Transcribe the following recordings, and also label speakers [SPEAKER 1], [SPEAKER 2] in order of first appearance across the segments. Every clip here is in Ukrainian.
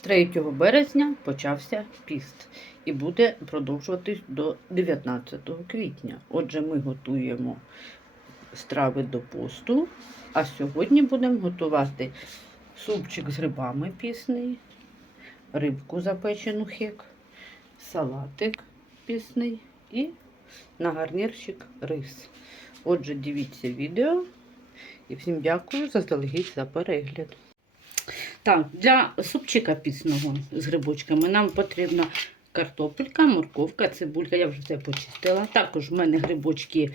[SPEAKER 1] 3 березня почався піст і буде продовжуватись до 19 квітня. Отже, ми готуємо страви до посту, а сьогодні будемо готувати супчик з грибами пісний, рибку запечену хек, салатик пісний і на гарнірчик рис. Отже, дивіться відео і всім дякую заздалегідь за перегляд. Так, для супчика пісного з грибочками нам потрібна картопелька, морковка, цибулька. Я вже все почистила. Також в мене грибочки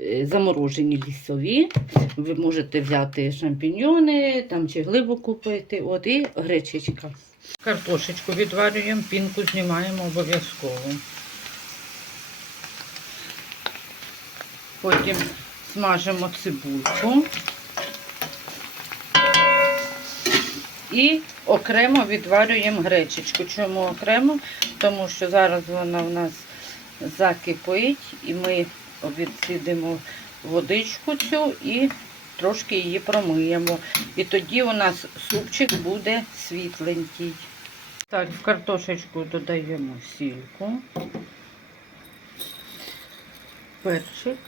[SPEAKER 1] е, заморожені лісові. Ви можете взяти шампіньйони там, чи глибу купити. От, і гречечка. Картошечку відварюємо, пінку знімаємо обов'язково. Потім смажимо цибульку. І окремо відварюємо гречечку. Чому окремо? Тому що зараз вона в нас закипить, і ми відсідимо водичку цю і трошки її промиємо. І тоді у нас супчик буде світленький. Так, в картошечку додаємо сільку, перчик,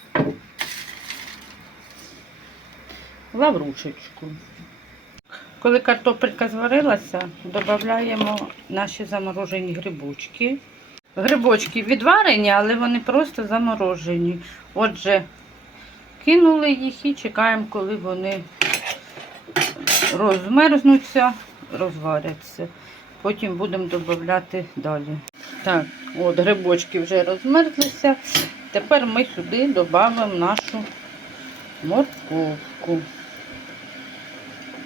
[SPEAKER 1] лаврушечку. Коли картопелька зварилася, додаємо наші заморожені грибочки. Грибочки відварені, але вони просто заморожені. Отже, кинули їх і чекаємо, коли вони розмерзнуться, розваряться. Потім будемо додати далі. Так, от грибочки вже розмерзлися. Тепер ми сюди додамо нашу морковку.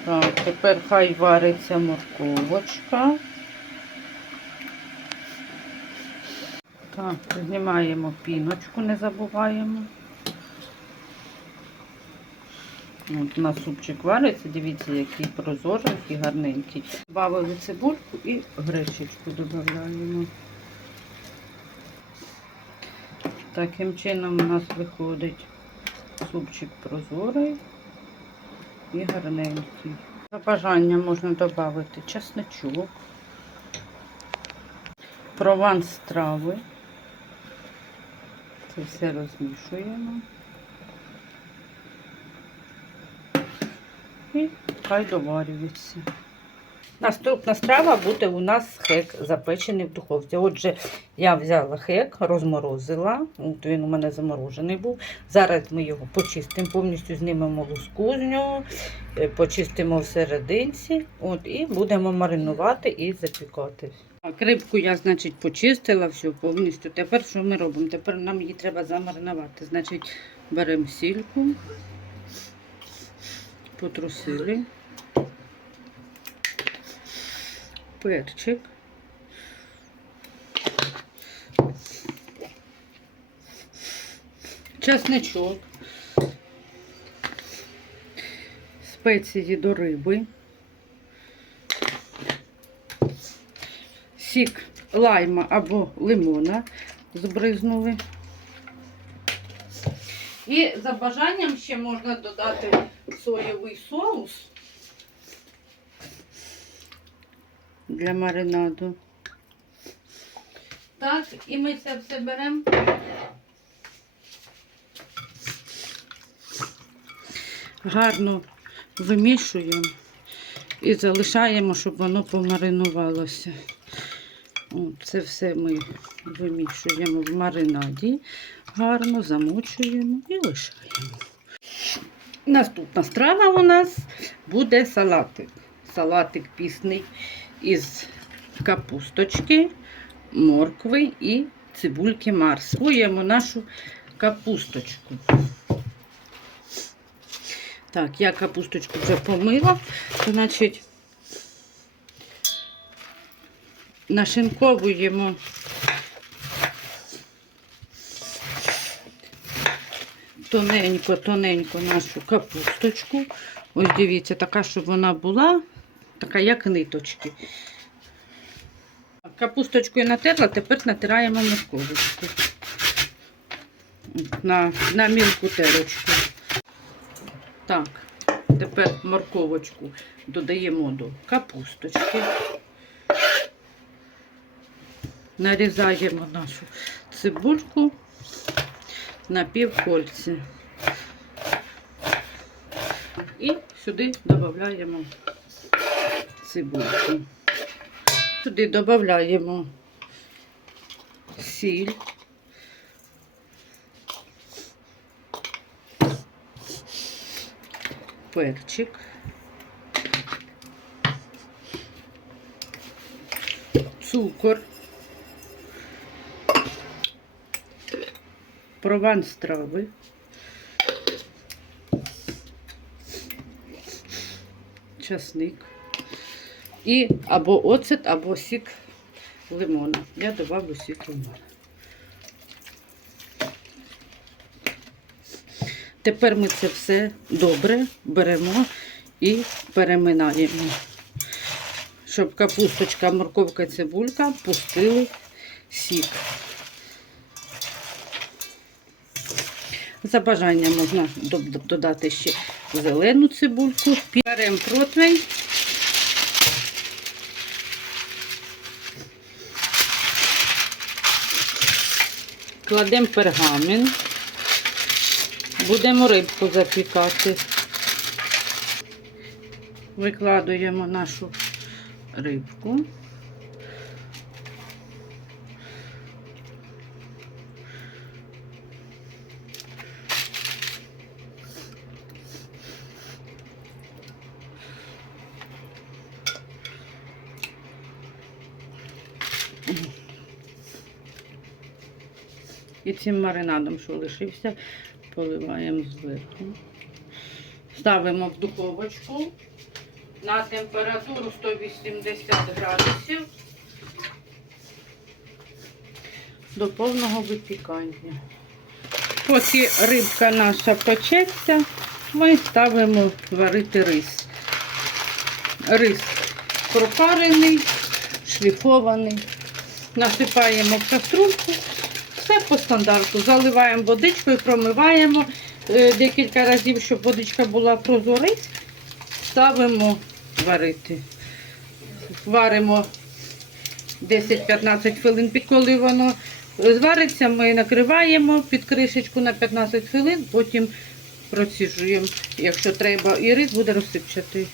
[SPEAKER 1] Так, тепер хай вариться морковочка. Так, знімаємо піночку, не забуваємо. От у нас супчик вариться, дивіться, який прозоренький, гарненький. Добавили цибульку і гречечку додаємо. Таким чином у нас виходить супчик прозорий і гарненький. За бажання можна додати чесночок, прованс трави. Це все розмішуємо. І хай доварюється. Наступна страва буде у нас хек запечений в духовці. Отже, я взяла хек, розморозила. От він у мене заморожений був. Зараз ми його почистимо, повністю знімемо луску з нього, е, почистимо всерединці от, і будемо маринувати і запікати. Так, рибку я, значить, почистила все повністю. Тепер що ми робимо? Тепер нам її треба замаринувати. Значить, беремо сільку, потрусили. Перчик. Чесничок. Спеції до риби. Сік лайма або лимона збризнули. І за бажанням ще можна додати соєвий соус. Для маринаду. Так, і ми це все беремо. Гарно вимішуємо і залишаємо, щоб воно помаринувалося. Це все ми вимішуємо в маринаді, гарно замочуємо і лишаємо. Наступна страва у нас буде салатик. Салатик пісний із капусточки, моркви і цибульки Марс. Схуємо нашу капусточку. Так, я капусточку вже помила, значить, нашинковуємо тоненько-тоненько нашу капусточку. Ось дивіться, така, щоб вона була така, як ниточки. Капусточкою натерла, тепер натираємо морковочку на, на мілку терочку. Так, тепер морковочку додаємо до капусточки. нарізаємо нашу цибульку на півкольці. І сюди додаємо цибульку. Сюди додаємо сіль. Перчик. Цукор. Прованс трави. Часник. І або оцет, або сік лимона. Я добавлю сік лимона. Тепер ми це все добре беремо і переминаємо, щоб капусточка, морковка, цибулька пустили сік. За бажанням можна додати ще зелену цибульку. Беремо противень. Кладемо пергамент. Будемо рибку запікати. Викладуємо нашу рибку. І цим маринадом, що лишився, поливаємо зверху. Ставимо в духовочку на температуру 180 градусів до повного випікання. Поки рибка наша печеться, ми ставимо варити рис. Рис пропарений, шліфований. Насипаємо в каструльку. Все по стандарту. Заливаємо водичкою, промиваємо е, декілька разів, щоб водичка була прозора. і Ставимо варити. Варимо 10-15 хвилин, коли воно звариться, ми накриваємо під кришечку на 15 хвилин, потім проціжуємо, якщо треба, і рис буде розсипчатий.